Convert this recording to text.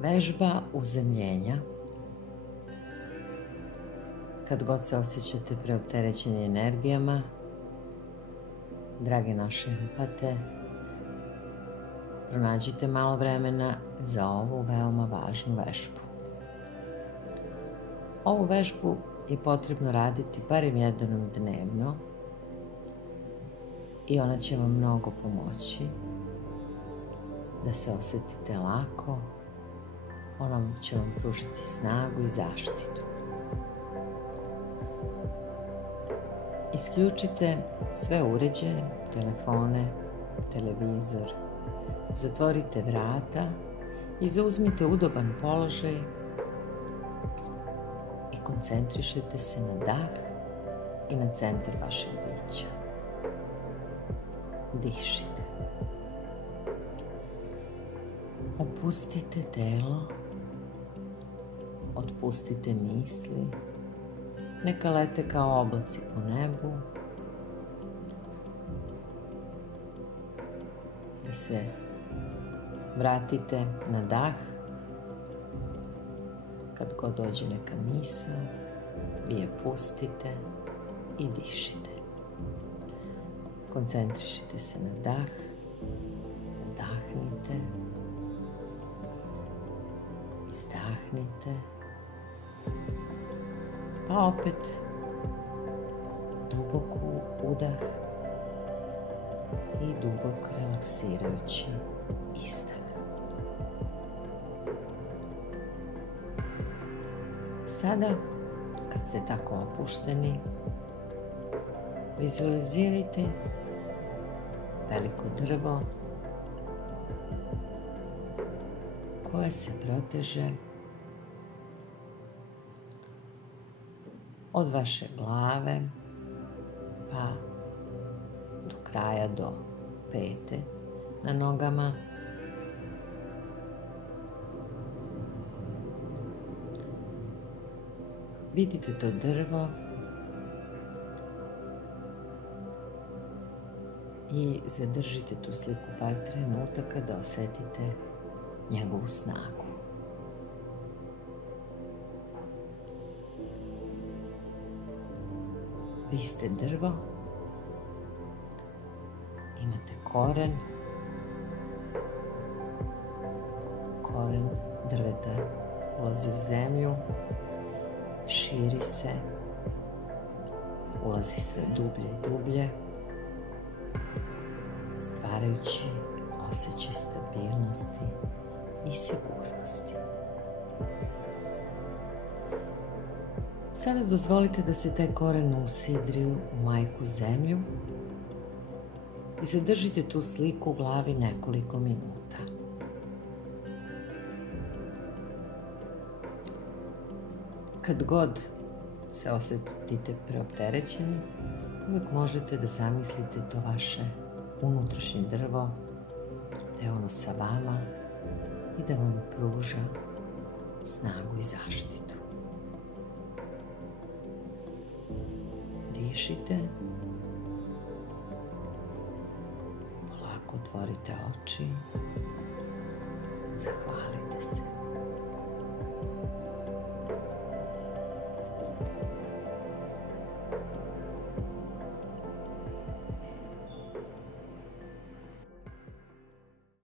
Vežba uzemljenja. Kad god se osjećate preopterećeni energijama, drage naše empate, pronađite malo vremena za ovu veoma važnu vežbu. Ovu vežbu je potrebno raditi barem jednom dnevno i ona će vam mnogo pomoći da se osjetite lako. Ona će vam pružiti snagu i zaštitu. Isključite sve uređaje, telefone, televizor, zatvorite vrata i zauzmite udoban položaj i koncentrišite se na dah i na centar vašeg bića. Dišite. Opustite telo, otpustite misli, neka lete kao oblaci po nebu. I se vratite na dah. Kad god dođe neka misao, vi je pustite i dišite. Koncentrišite se na dah, udahnite, izdahnite, pa opet dubok udah i dubok relaksirajući izdah. Sada, kad ste tako opušteni, vizualizirajte veliko drvo koje se proteže od vaše glave pa do kraja, do pete na nogama. Vidite to drvo i zadržite tu sliku par trenutaka da osjetite njegovu snagu. Vi ste drvo, imate koren drveta ulazi u zemlju, širi se, ulazi sve dublje i dublje, stvarajući osjećaj stabilnosti i sigurnosti. Sada dozvolite da se taj koren usidri u majku zemlju i zadržite tu sliku u glavi nekoliko minuta. Kad god se osjetite preopterećeni, uvijek možete da zamislite to vaše unutrašnje drvo, da je ono sa vama i da vam pruža snagu i zaštitu. Dišite, polako otvorite oči, zahvalite se.